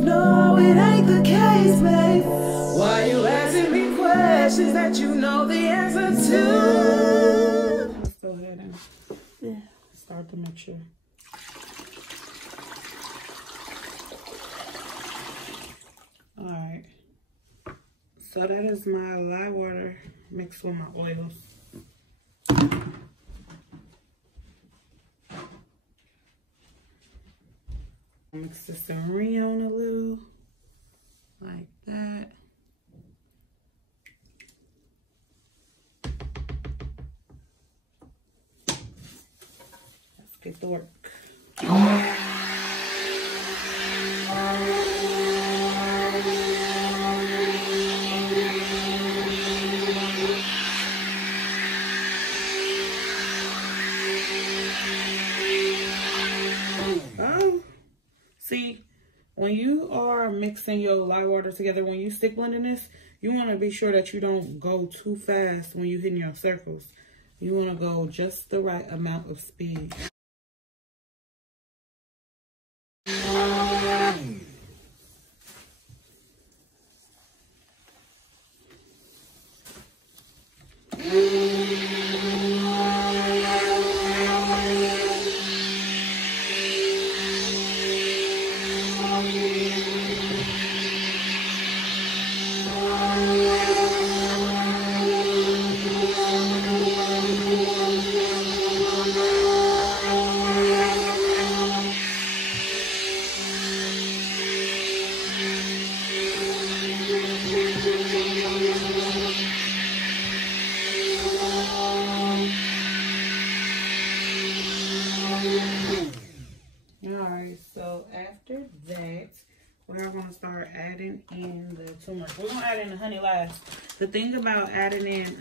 No, it ain't the case, babe. Why you asking me questions that you know the answer to? Let's go ahead and start the mixture. Alright. So that is my lye water mixed with my oils. Mix the celery on a little, like that. Let's get to work. See, when you are mixing your lye water together, when you stick blending this, you want to be sure that you don't go too fast when you're hitting your circles. You want to go just the right amount of speed. Alright, so after that, we're going to start adding in the turmeric. We're going to add in the honey last. The thing about adding in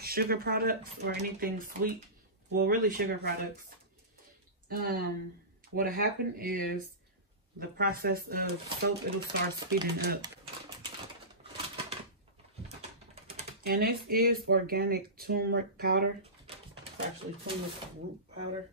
sugar products or anything sweet, well, really sugar products, what'll happen is the process of soap, it'll start speeding up. And this is organic turmeric powder. It's actually turmeric root powder.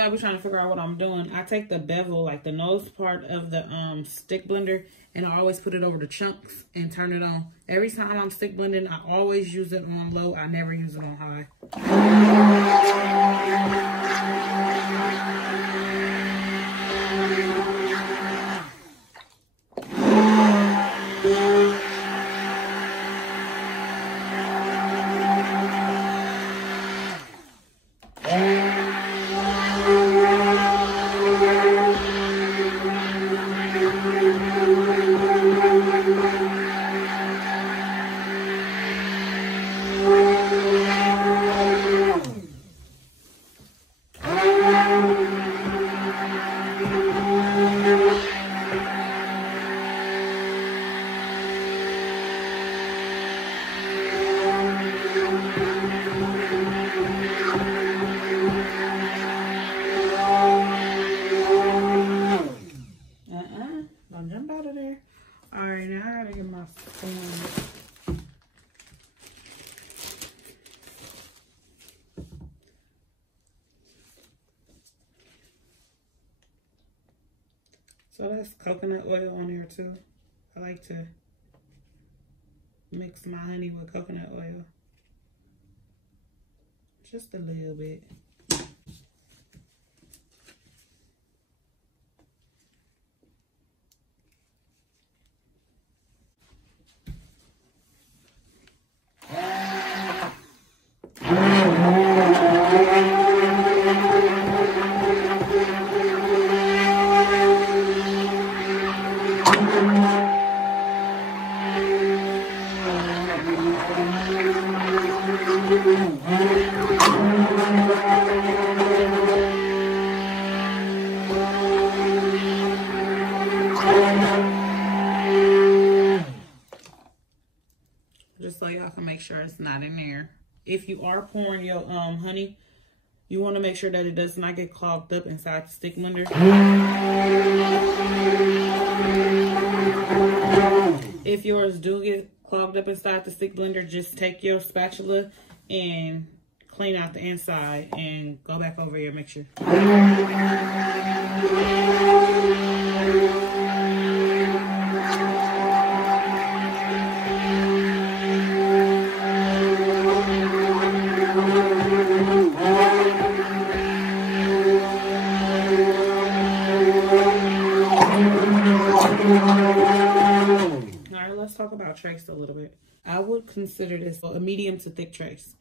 I'll be trying to figure out what I'm doing. I take the bevel, like the nose part of the stick blender, and I always put it over the chunks and turn it on. Every time I'm stick blending, I always use it on low. I never use it on high. Don't jump out of there. Alright, now I gotta get my spoon. So that's coconut oil on there too. I like to mix my honey with coconut oil. Just a little bit. just so y'all can make sure it's not in there. If you are pouring your honey, you want to make sure that it does not get clogged up inside the stick blender. If yours do get clogged up inside the stick blender, just take your spatula and clean out the inside and go back over your mixture. Talk about trace a little bit. I would consider this a medium to thick trace,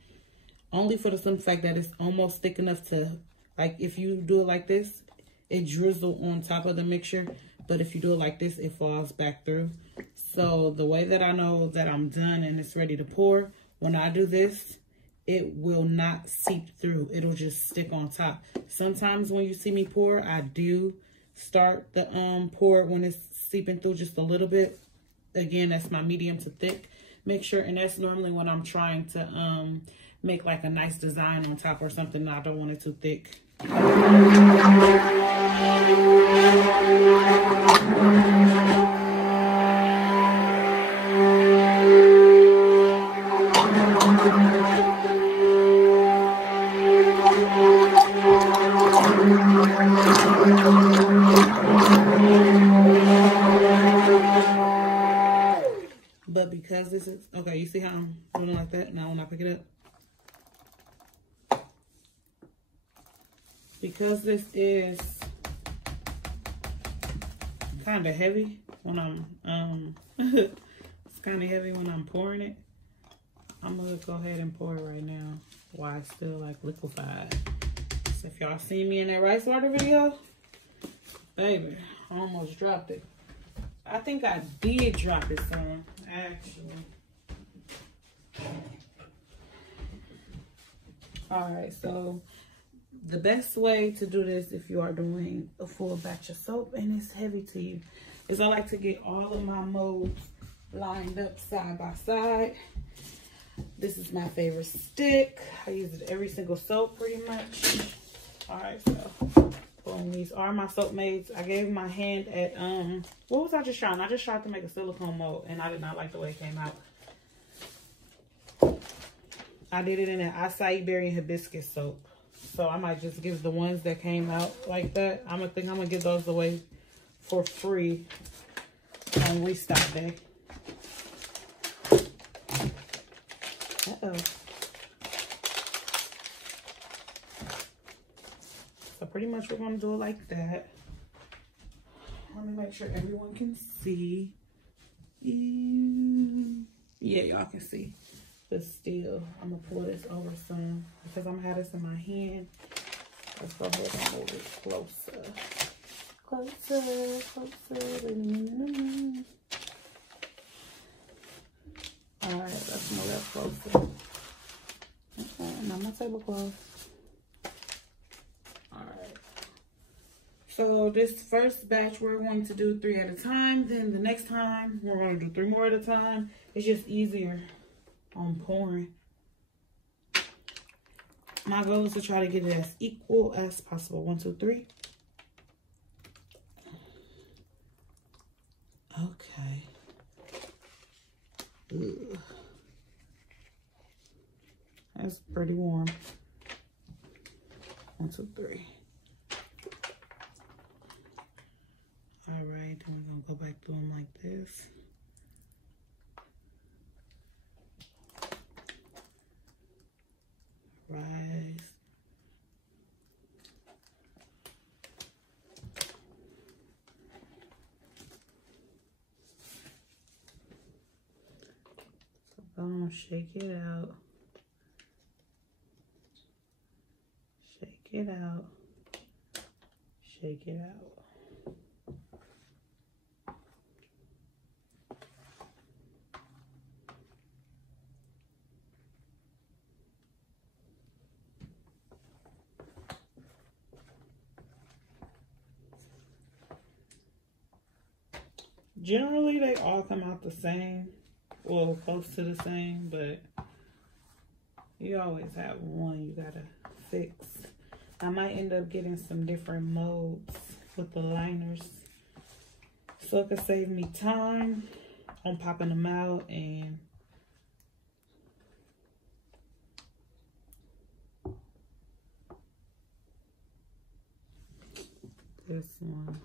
only for the simple fact that it's almost thick enough to, like, if you do it like this, it drizzle on top of the mixture, but if you do it like this, it falls back through. So the way that I know that I'm done and it's ready to pour, when I do this, it will not seep through. It'll just stick on top. Sometimes when you see me pour, I do start the pour when it's seeping through just a little bit. Again, that's my medium to thick mixture, and that's normally when I'm trying to make like a nice design on top or something. I don't want it too thick. But because this is, okay, you see how I'm doing it like that? Now when I pick it up, because this is kind of heavy when I'm, it's kind of heavy when I'm pouring it, I'm gonna go ahead and pour it right now while it's still like liquefied. So if y'all see me in that rice water video, baby, I almost dropped it. I think I did drop it some, actually. All right, so the best way to do this if you are doing a full batch of soap and it's heavy to you is I like to get all of my molds lined up side by side. This is my favorite stick. I use it every single soap pretty much. All right, so boom, these are my soap maids. I gave my hand at, what was I just trying? I just tried to make a silicone mold and I did not like the way it came out. I did it in an acai berry and hibiscus soap. So I might just give the ones that came out like that. I'm gonna give those away for free on restock day. Uh-oh. So pretty much we're gonna do it like that. Let me make sure everyone can see. Yeah, y'all can see. But still, I'm gonna pour this over some because I'm gonna have this in my hand. Let's go ahead and move it closer. Closer, closer. All right, let's move that closer. Not my tablecloth. All right. So this first batch, we're going to do 3 at a time. Then the next time, we're going to do 3 more at a time. It's just easier on pouring. My goal is to try to get it as equal as possible. 1, 2, 3. Okay. Ugh. That's pretty warm. 1, 2, 3. All right, then we're gonna go back through them like this. Rise. So boom, shake it out. Shake it out. Shake it out. Generally, they all come out the same. Well, close to the same, but you always have one you gotta fix. I might end up getting some different molds with the liners, so it could save me time on popping them out. And this one.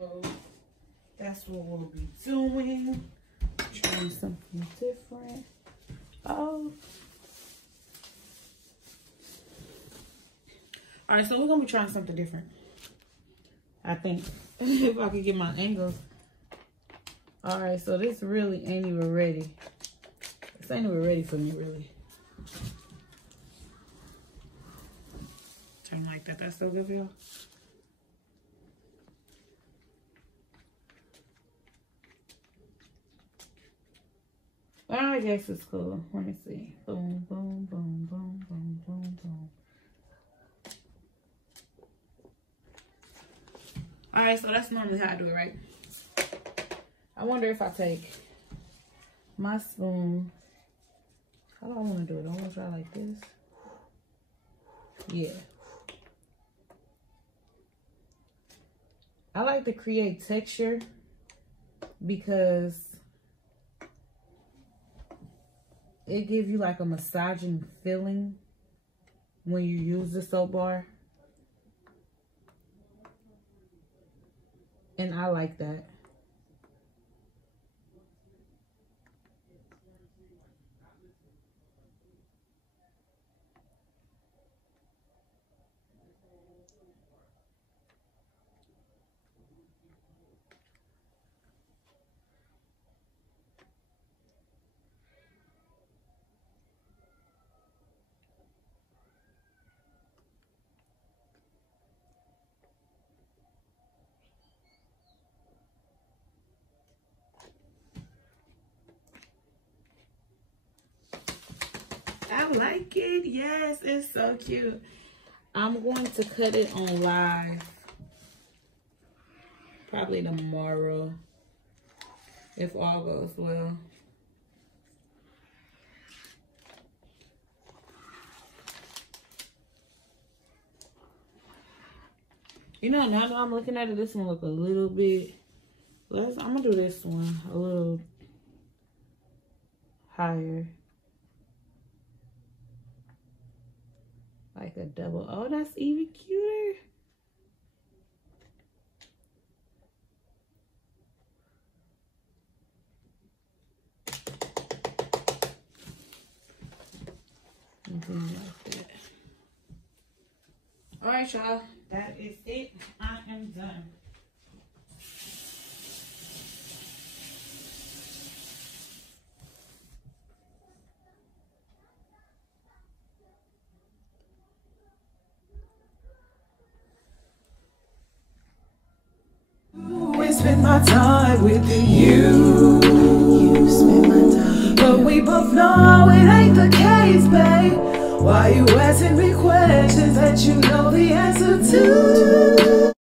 So that's what we'll be doing. Trying something different. Oh. Alright, so we're gonna be trying something different. I think. If I could get my angle. Alright, so this really ain't even ready. This ain't even ready for me, really. Turn like that. That's so good for y'all. I guess it's cool. Let me see. Boom, boom, boom, boom, boom, boom, boom. Alright, so that's normally how I do it, right? I wonder if I take my spoon. How do I want to do it? I want to try like this. Yeah. I like to create texture because it gives you like a massaging feeling when you use the soap bar. And I like that. I like it. Yes, it's so cute. I'm going to cut it on live probably tomorrow if all goes well. You know, now that I'm looking at it, this one look a little bit less. I'm gonna do this one a little higher. Like a double. Oh, that's even cuter. Like that. All right, y'all. That is it. I am done. Spend my time with you. You spend my time. But we both know it ain't the case, babe. Why you asking me questions that you know the answer to?